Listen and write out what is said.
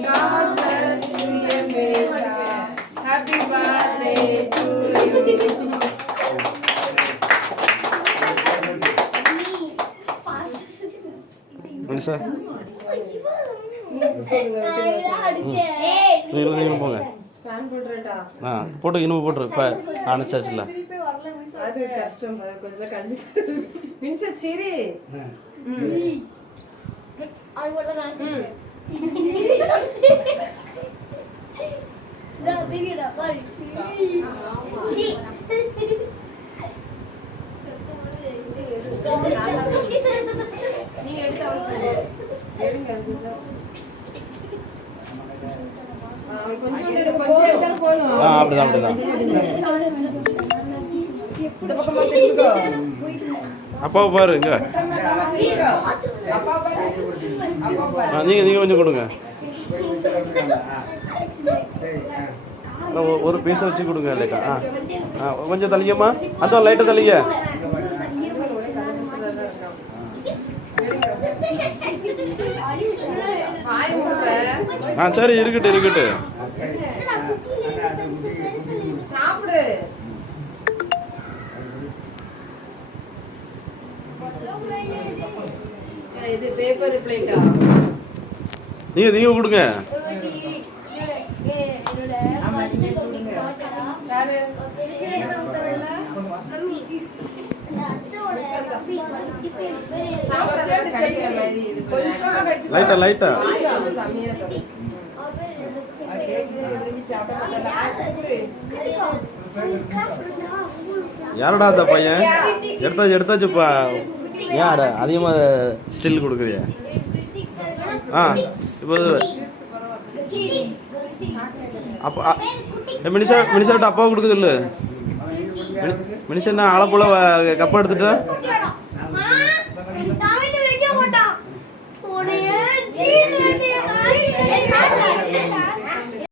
God bless you, Yemesha. Happy birthday to you. மனுஷா போங்க போட்டு இனிமே போட்டுரு இப்போ அனுச்சாச்சுல அது கஷ்டம் கொஞ்சம் கண்டிப்பா மின்சா சரி நீங்க எடுத்து எடுங்க கொஞ்சம் எடுத்தாலும் போதும். அப்படிதான் அப்படிதான். இந்த பக்கமா திரும்பிக்கோ. அப்பாவை பாரு இங்க. நீங்க கொஞ்சம் கொடுங்க. ஒரு பீஸ் வச்சு கொடுங்க லைட்டா. கொஞ்சம் தள்ளிக்கமா. அதான் லைட்டா தள்ளிக்க. சரி இருக்கட்டும் இருக்கட்டும். சாப்பிடு. இது பேப்பர் பிளேட்டா? நீங்க கொடுங்க. லைட்டா லைட்டா யாரடா அந்த பையன்? எடுத்தாச்சுப்பா. ஏன் அதிகமா ஸ்டில் கொடுக்குறிய? இப்போ அப்பா மினிஷா விட்டு அப்பாவை கொடுக்குது இல்லை? மினிஷா என்ன ஆளை போல கப்பை எடுத்துட்டா?